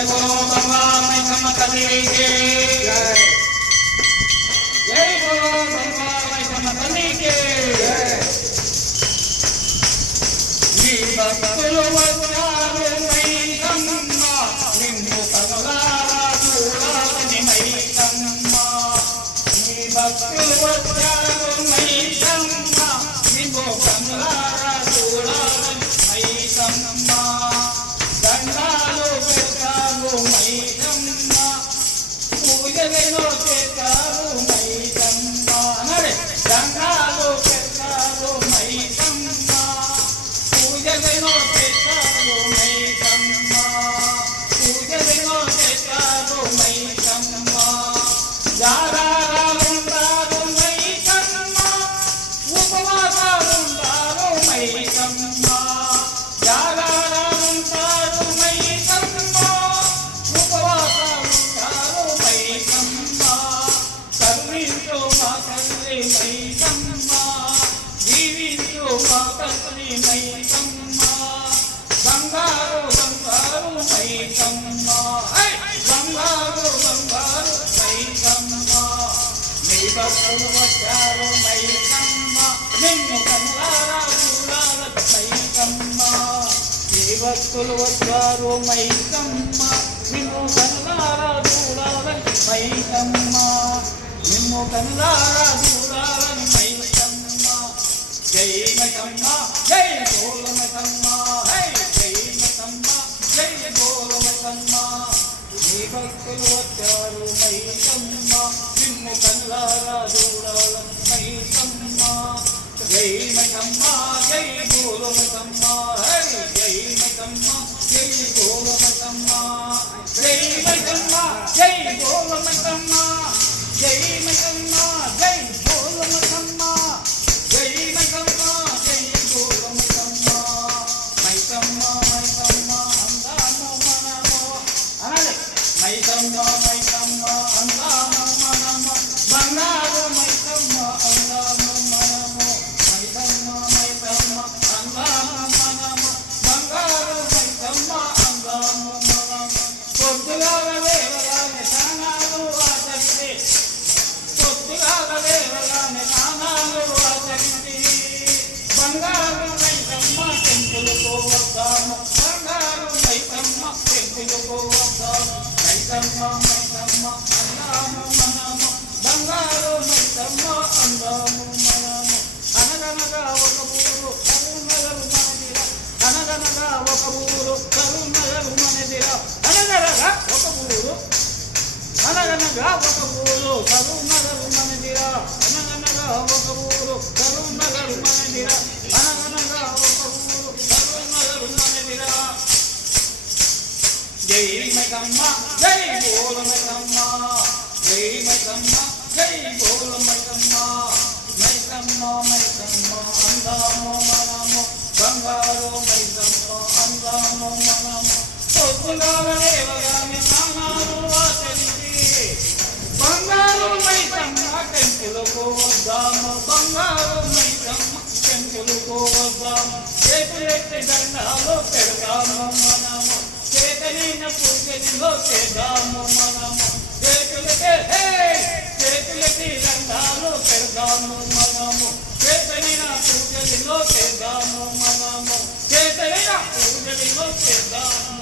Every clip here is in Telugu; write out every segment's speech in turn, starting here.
జయ బోలో బంగారు మైసమ్మ తల్లికి జై బోలో బంగారు మైసమ్మ తల్లికి మీ భక్తులు వచ్చారు మైసమ్మ నిన్ను కనులారా చూడాలని మైసమ్మ మీ భక్తులు వచ్చారు మైసమ్మ నిన్ను కనులారా చూడాలని మైసమ్మ దండాలు పెట్టారు మైసమ్మ పూజలను చేశారు మైసమ్మ అన్నారే దండాలు పెట్టారు మైసమ్మ పూజలను చేశారు మైసమ్మ పూజలను చేశారు మైసమ్మ జాగారాలుంటారు మైసమ్మ ఉపవాసాలుంటారు మైసమ్మ జాగారాలుంటారు మైసమ్మ ఉపవాసాలుంటారు మైసమ్మ కరుణించు మా తల్లి మైసమ్మ జీవించు మా తల్లి మైసమ్మ బంగారు బంగారు మైసమ్మ బంగారు బంగారు మైసమ్మ మీ భక్తులు వచ్చారు మైసమ్మ నిన్ను కనులారా చూడాల మైసమ్మ మీ భక్తులు వచ్చారు మైసమ్మ నిన్ను కనులారా చూడాలని మైసమ్మ నిన్ను కనులారా చూడాలని మైసమ్మ జై మైసమ్మ జై బోల మైసమ్మ జై మైసమ్మ జై బోల మైసమ్మ మీ భక్తులు వచ్చారు మైసమ్మ నిన్ను కనులారా చూడాలని మైసమ్మ జై మైసమ్మ జై బోల మైసమ్మ జై మైసమ్మ జై బోల మైసమ్మ జై మైసమ్మ జై బోల మైసమ్మ జై మైసమ్మ జై బోల మైసమ్మ జై మైసమ్మ జై బోల మైసమ్మ మైసమ్మ మైసమ్మ అందాము మనము అనాలి మైసమ్మ మైసమ్మ అందాము మనము బంగారు మైసమ్మ అందాము మనము మైసమ్మ మైసమ్మ అందాము మనము బంగారు మైసమ్మ అందాము మనము పొద్దుగాల లేవగానే స్నానాలు ఆచరిస్తే పొద్దుగాల లేవగానే స్నానాలు ఆచరిస్తే బంగారు మైసమ్మ టెంపులుకు వద్దాము బంగారు మైసమ్మ టెంపులుకు వద్దాము మైసమ్మ మైసమ్మ అందాము మనము బంగారు మైసమ్మ అందాము మనము అనగనగా ఒక ఊరు కరుణగలు మనదిరా అనగనగా ఒక ఊరు కరుణగలు మనదిరా అనగనగా ఒక ఊరు అనగనగా ఒక ఊరు కరుణగలు మనదిరా అనగనగా ఒక ఊరు కరుణగలు మనదిరా అనగనగా ఒక ఊరు కరుణగలు మనదిరా జై మైసమ్మ జై బోల మైసమ్మ జై మైసమ్మ జై బోల మైసమ్మ మైసమ్మ మైసమ్మ అందాము మనము బంగారు మైసమ్మ అందాము మనము పొద్దుగాల లేవగానే స్నానాలు ఆచరించి బంగారు మైసమ్మ టెంపులుకు వద్దాము బంగారు మైసమ్మ టెంపులుకు వద్దాము చేతులెత్తి దండాలు పెడతాము మనము చేతనైన పూజలో చేద్దాము మనము చేతులకి దండాలు పెడదాము మనము చేతనైన పూజలో చేద్దాము మనము చేతనైన పూజలో చేద్దాము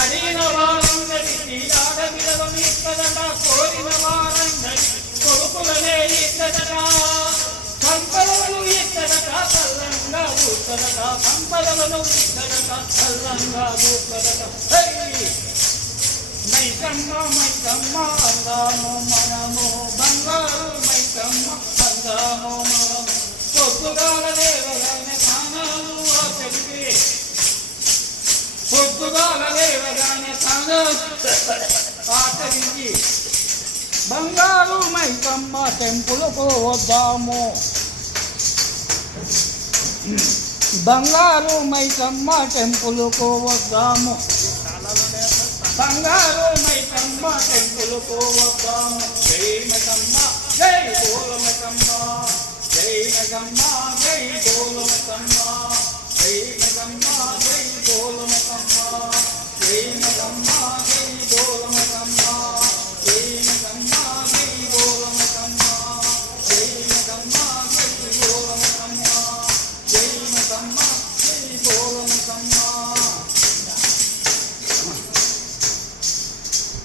అడిగిన వారందరికీ ఆడపిల్లలు ఇస్తదట కోరిన వారందరి కొడుకులనే ఇస్తదట సంపదలను ఇస్తదట చల్లంగా కూర్చదట సంపదలను ఇస్తదట చల్లంగా కూర్చదట మైసమ్మ మైసమ్మ అందాము మనము బంగారు మైసమ్మ అందాము మనము పొద్దుగాల లేవగానే స్నానాలు ఆచరిస్తే పొద్దుగాల లేవగానే స్నానాలు ఆచరించి బంగారు మైసమ్మ టెంపులుకు వద్దాము బంగారు మైసమ్మ టెంపులుకు వద్దాము బంగారు మైసమ్మ టెంపులుకు వద్దాము జై మైసమ్మ జై బోల మైసమ్మ జై మైసమ్మ జై బోల మైసమ్మ జై మైసమ్మ జై బోల మైసమ్మ శ్రీ మలమ్మ